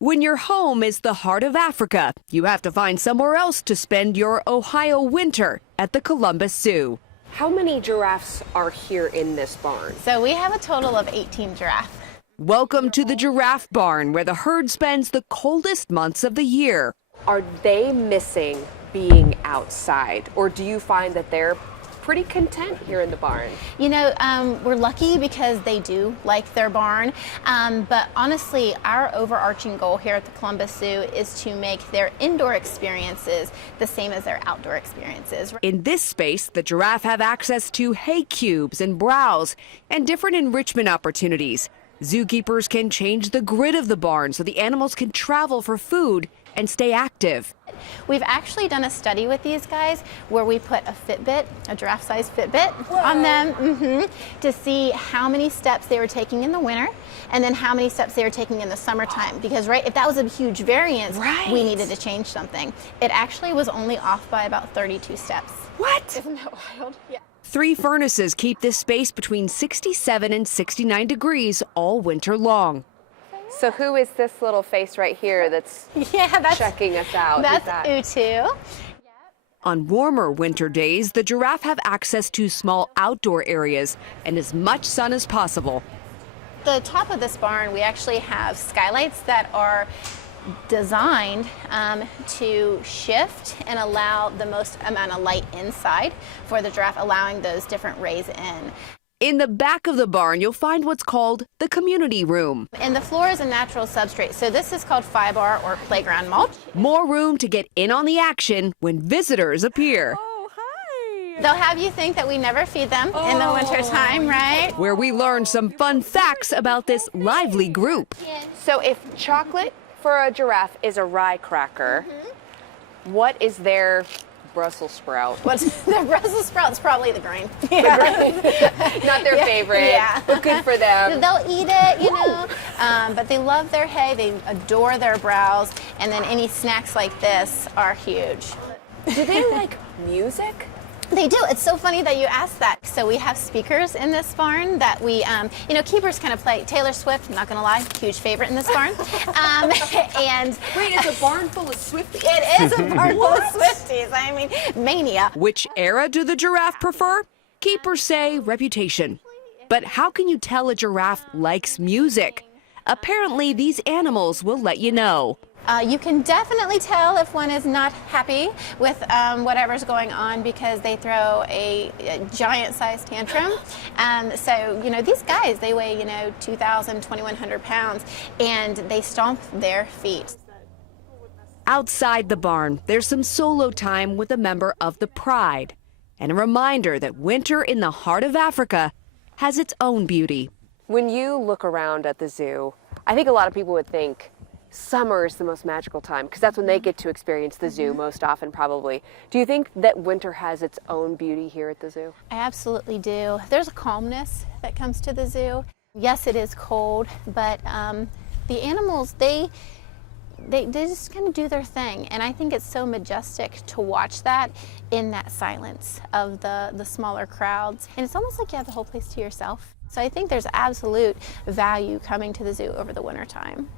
When your home is the heart of Africa, you have to find somewhere else to spend your Ohio winter at the Columbus Zoo. How many giraffes are here in this barn? So we have a total of 18 giraffes. Welcome to the giraffe barn, where the herd spends the coldest months of the year. Are they missing being outside, or do you find that they're pretty content here in the barn? You know, we're lucky because they do like their barn, but honestly, our overarching goal here at the Columbus Zoo is to make their indoor experiences the same as their outdoor experiences. In this space, the giraffe have access to hay cubes and browse and different enrichment opportunities. Zookeepers can change the grid of the barn so the animals can travel for food and stay active. We've actually done a study with these guys where we put a Fitbit, a giraffe-sized Fitbit on them to see how many steps they were taking in the winter and then how many steps they were taking in the summertime. Because if that was a huge variance, we needed to change something. It actually was only off by about 32 steps. What? Isn't that wild? Yeah. 3 furnaces keep this space between 67 and 69 degrees all winter long. So who is this little face right here that's checking us out? That's Utu. On warmer winter days, the giraffe have access to small outdoor areas and as much sun as possible. The top of this barn, we actually have skylights that are designed to shift and allow the most amount of light inside for the giraffe, allowing those different rays in. In the back of the barn, you'll find what's called the community room. And the floor is a natural substrate, so this is called fiber or playground mulch. More room to get in on the action when visitors appear. Oh, hi. They'll have you think that we never feed them in the wintertime, right? Where we learn some fun facts about this lively group. So if chocolate for a giraffe is a rye cracker, what is their Brussels sprout? The Brussels sprout's probably the grain. Not their favorite, but good for them. They'll eat it, you know, but they love their hay, they adore their browse, and then any snacks like this are huge. Do they like music? They do. It's so funny that you asked that. So we have speakers in this barn that we, you know, keepers kind of play. Taylor Swift, not gonna lie, huge favorite in this barn. And wait, it's a barn full of Swifties? It is a barn full of Swifties. I mean, mania. Which era do the giraffe prefer? Keepers say reputation. But how can you tell a giraffe likes music? Apparently, these animals will let you know. You can definitely tell if one is not happy with whatever's going on because they throw a giant-sized tantrum. So, you know, these guys, they weigh, you know, 2,000, 2,100 pounds, and they stomp their feet. Outside the barn, there's some solo time with a member of the Pride, and a reminder that winter in the heart of Africa has its own beauty. When you look around at the zoo, I think a lot of people would think summer is the most magical time because that's when they get to experience the zoo most often, probably. Do you think that winter has its own beauty here at the zoo? I absolutely do. There's a calmness that comes to the zoo. Yes, it is cold, but the animals, they just kind of do their thing, and I think it's so majestic to watch that in that silence of the smaller crowds. And it's almost like you have the whole place to yourself. So I think there's absolute value coming to the zoo over the winter time.